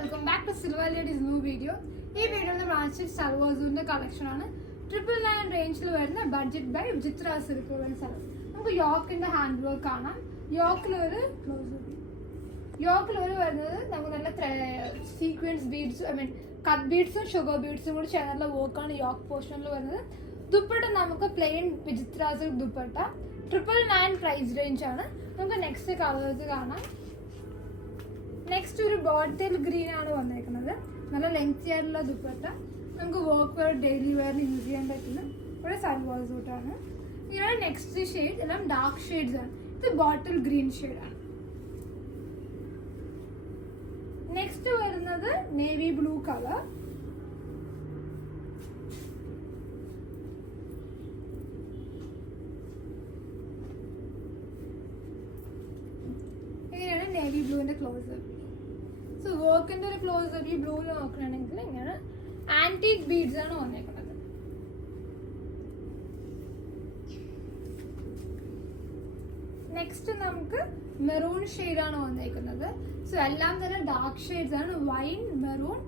Welcome back to silver ladies new video. ഈ വീഡിയോയിൽ branded സർവോസിന്റെ collection ആണ്. 999 റേഞ്ചിൽ വരുന്ന ബഡ്ജറ്റ് ബൈ വിചിത്ര സിൽക്ക് സ്ഥലം. നമുക്ക് യോക്കിന്റെ ഹാൻഡ് വർക്ക് കാണാം. യോക്കിലൊരു വരുന്നത് നമുക്ക് നല്ല സീക്വൻസ് ബീഡ്സ് കട്ട് ബീഡ്സും ഷുഗർ ബീഡ്സും കൂടി ചേർന്നുള്ള വർക്കാണ് യോക്ക് പോർഷനിൽ വരുന്നത്. ദുപ്പട്ട നമുക്ക് പ്ലെയിൻ വിചിത്ര സിൽക്ക് ദുപ്പട്ട 999 പ്രൈസ് റേഞ്ച് ആണ്. നമുക്ക് നെക്സ്റ്റ് കളേഴ്സ് കാണാം. നെക്സ്റ്റ് ഒരു ബോട്ടിൽ ഗ്രീൻ ആണ് വന്നേക്കുന്നത്. നല്ല ലെങ്തി ആയിട്ടുള്ള ദുപ്പട്ട, നമുക്ക് വർക്ക് വെയർ ഡെയിലി വെയറിൽ യൂസ് ചെയ്യാൻ പറ്റുന്ന ഒരു സൽവാർ സൂട്ടാണ്. ഇങ്ങനെ നെക്സ്റ്റ് ഷെയ്ഡ് എല്ലാം ഡാർക്ക് ഷെയ്ഡ്സ് ആണ്. ഇത് ബോട്ടിൽ ഗ്രീൻ ഷെയ്ഡാണ്. നെക്സ്റ്റ് വരുന്നത് നേവി ബ്ലൂ കളർ. ഇങ്ങനെയാണ് നേവി ബ്ലൂവിന്റെ ക്ലോസ്. സോ വർക്കിന്റെ ഒരു ക്ലോസ് ഈ ബ്ലൂവിൽ നോക്കുകയാണെങ്കിൽ ഇങ്ങനെ ആന്റിക് ബീഡ്സ് ആണ് വന്നേക്കുന്നത്. നെക്സ്റ്റ് നമുക്ക് മെറൂൺ ഷെയ്ഡ് ആണ് വന്നേക്കുന്നത്. സോ എല്ലാം തന്നെ ഡാർക്ക് ഷെയ്ഡ്സ് ആണ്. Wine, maroon,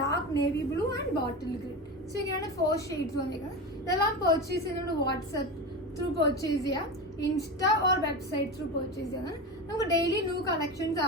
dark navy blue and bottle green. So ഇങ്ങനെയാണ് 4 ഷെയ്ഡ്സ് വന്നേക്കുന്നത്. ഇതെല്ലാം പർച്ചേസ് ചെയ്യുന്നത് വാട്സ്ആപ്പ് ത്രൂ പർച്ചേസ് ചെയ്യാം, insta or website through purchase ചെയ്യാം. നമുക്ക് ഡെയിലി ന്യൂ കളക്ഷൻസ്